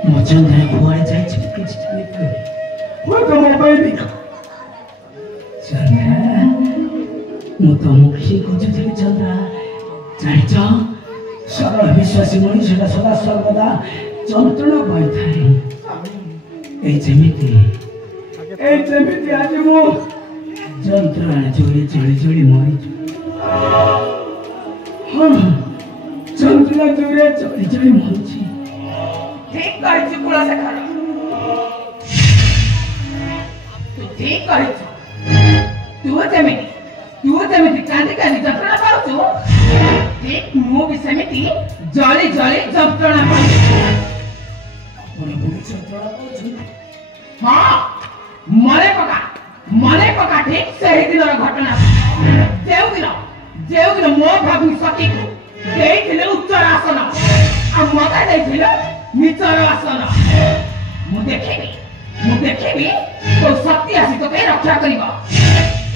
चंद्र कुआरे जाए किसी जाने करे वो तो मोबाइल भी चंद्र ମୁଁ ତମକୁ ହିଁ ଖୋଜୁଥିଲି ଚନ୍ଦ୍ର ଜାଣିଛ ସରଳ ବିଶ୍ୱାସୀ ମଣିଷଟା ସଦା ସର୍ବଦା ଯନ୍ତ୍ରଣା ପାଇଥାଏ ଏଇ ଯେମିତି ଆଜି ମୁଁ ଯନ୍ତ୍ରଣା ଜୋରେ ଜଳି ଜଳି ମରିଛୁ ହଁ ଯନ୍ତ୍ରଣା ଜୋରେ ଜଳି ଜଳି ମରୁଛି ठीक कहछि कुलशेखर तू ठीक कहछु तू जेमिति कांदी कांदी जंत्रणा पाउछु ठीक मु भी सेमिति जली जली जंत्रणा पाउछु अपने बहुत जंत्रणा पाउछु हां मने पका ठीक सही दिन घटना जेउ दिन मो भाभी सकी को देइथिले उच्च आसन आ मते देइथिले निचर आसन मु देखिबी तो शक्ति आसी तो के रक्षा करिबो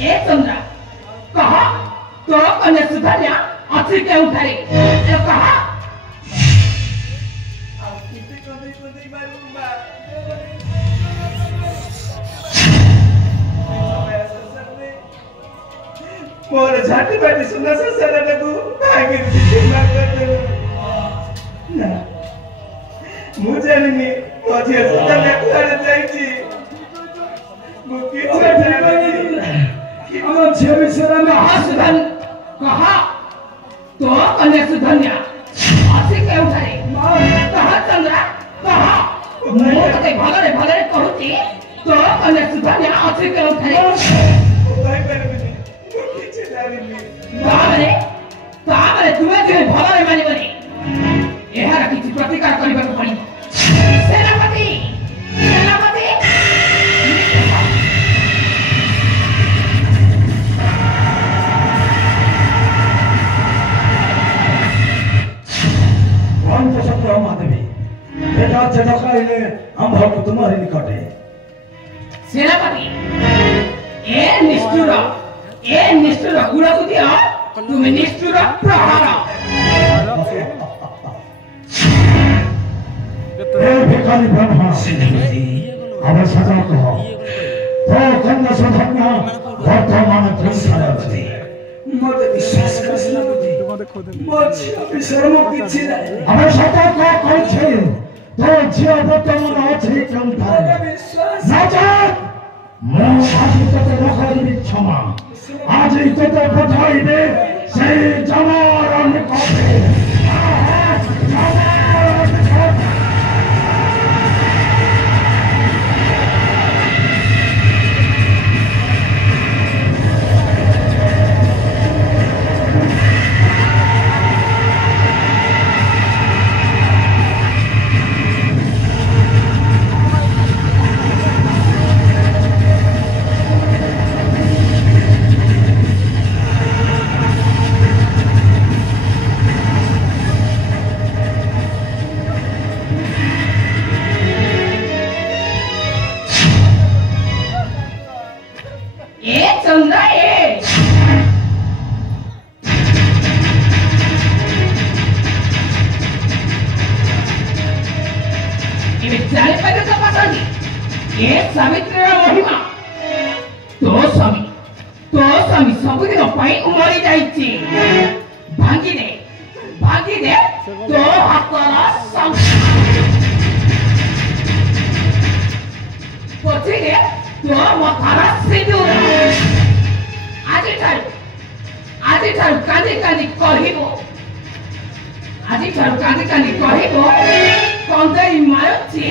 ए चंद्रा कह तो कन्या सुधान्या अछि के उठाई ए कह आ किते कोदी मारूबा मोर झाटी बाटी सुना ससरा को भागी दिसे मार कर ना मुझे नहीं मुझे सुधा में कुआरे जाइची मुकी छाड़ी कि हम छेबी सरा में सुधन कहा तो कन्या सुधन्या आसी के उठाई कहा चंद्रा कहा मोते भलरे कहूची तो कन्या सुधन्या आसी के उठाई उठाई करबी मुकी छाड़ी ताबरे तुमे जे भलरे मानिबनी एहार किछि प्रतिकार करबाक पड़िबो सेनापति भन्छ सत्य माधवी बेटा जनकाले आम्भको तुम्हारे निकटे सेनापति ए निष्ठुर गुणबुद्धि तुम निष्ठुर प्रहार भिखारी ब्रह्मा सेनापति अब सजा कह तो कन्या सुधन्या वर्तमान सेनापति मते विश्वास कर सेनापति मझी विश्रम किछि नाही अब सता को कहै छै तो झिया वर्तमान अछि कंठार विश्वास नजर मो आजि तते नखरिबि क्षमा आजि तते पठाइबे से जमार निकटे सबुदिन मरी जाइए भांगी दे तो हाथर पछी दे तो मथार सिंदूर आज कांदी कांदी कहबो कंदेई मारुछि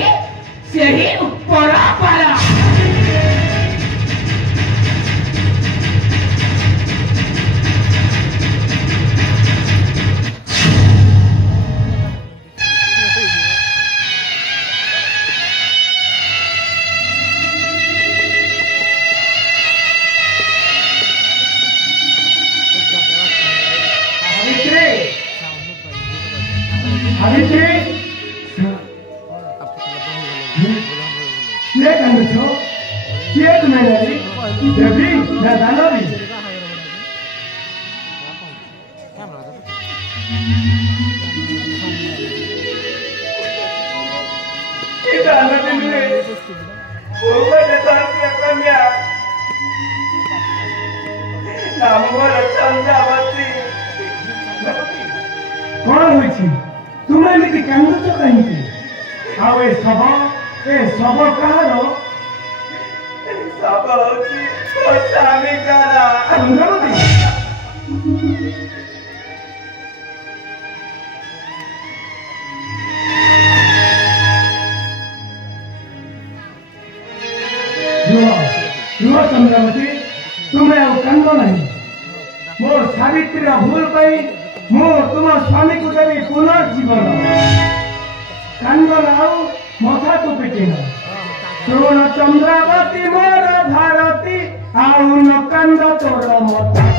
सेही ऊपर पारा kita anak ini bukan datang ke kami nama Chandra Bati कौन हुई थी तुम्हें लेके कांदो तो कहीं की आओ ए सब कहाँ रो सब होती तो सामी करा अंदर रुआ चंद्रमती तुम्हें अब कांदो नहीं मोर सावित्री भूल पाई मो तुम स्वामी को देवी पुनर्जीवन कांद नाउ मथा तो पिटे ना सुन चंद्रावती मोर भारती आउ न कांद तोर मथा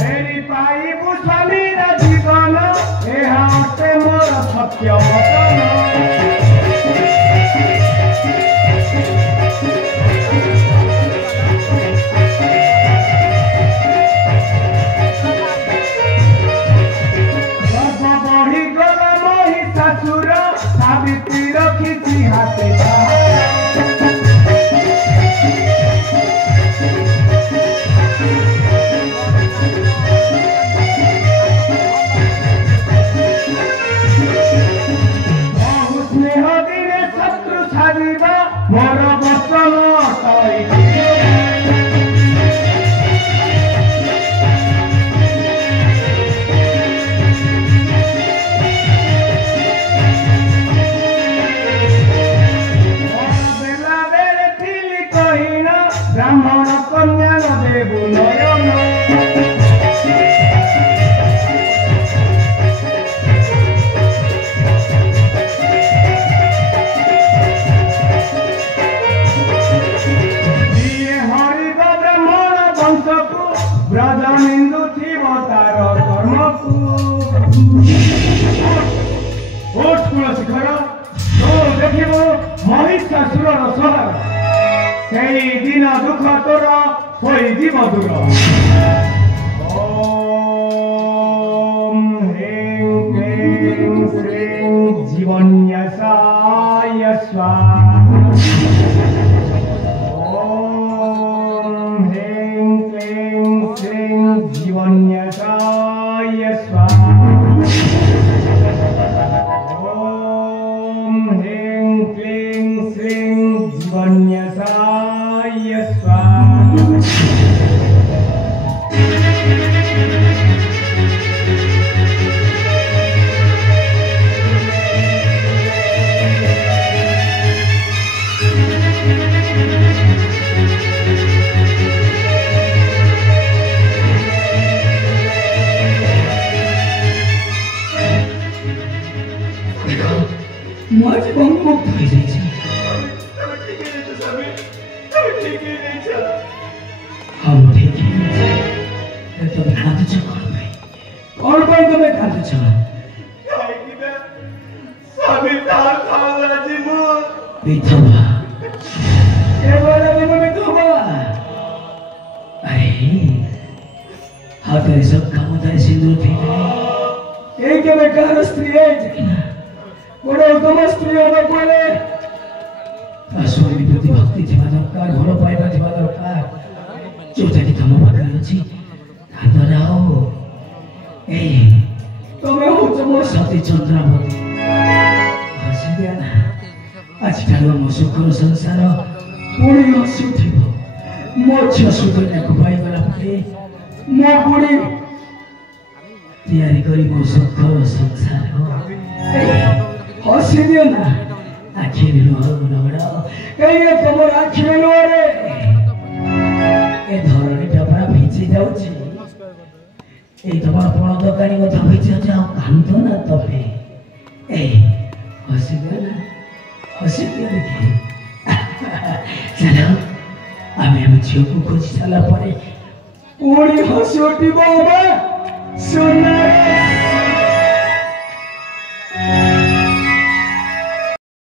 तेरी पाई बुझानी ना जीवन ए हाथे मोर सत्य ब्राह्मण कन्या देवु नयन दिए हरिद ब्राह्मण वंश को ब्रज निंदु थी तार कर्म को ओठ कुल शिखर तो देखिबो महिषासुर संहार সেই দিন দুঃখ তোর হই জীব দূর ওম হ্রিং ক্লিং শ্রীং জীবন্যাসায় স্বাহা ওম হ্রিং ক্লিং শ্রীং জীবন্যাসায় স্বাহা ওম হ্রিং ক্লিং শ্রীং জীবন্যাসায় স্বাহা মই জীবন মুক্ত হয়ে যাইছি हम ठीक है तुम कांदछ कौन भाई कौन भाई तुम्हें कांदछ विधवा ये बोला तुम विधवा अरे हाँ तेरे सब काम तेरे सिंदूर थी एक के बेकार स्त्री है बड़ा उत्तम स्त्री होना बोले स्वामी प्रति भक्ति थी दरकार घर पाइबा थी दरकार जोटा कि तुम पाखे अच्छी कांदराओ ए तुम्हें हो मोर सती चंद्रावती हसी दिया ना आज ठारू मो सुखर संसार पुणी हसी उठिब मो झियो सुकन्या को पाइगला परे मो पुणी तैयारी करी मो सुखर संसार हसी दिया ना आखि लुह नगड़ा कहीं तुम आखि लुह रे ए धरणी डबरा भिजी जाउची ए तमर पण दकानी कथा भिजी जाउ कांद ना तबे ए हसी दिया ना हसी दिया देखी चलो आमे झियो को खोजी साला परे पुणी हसी उठिब सुना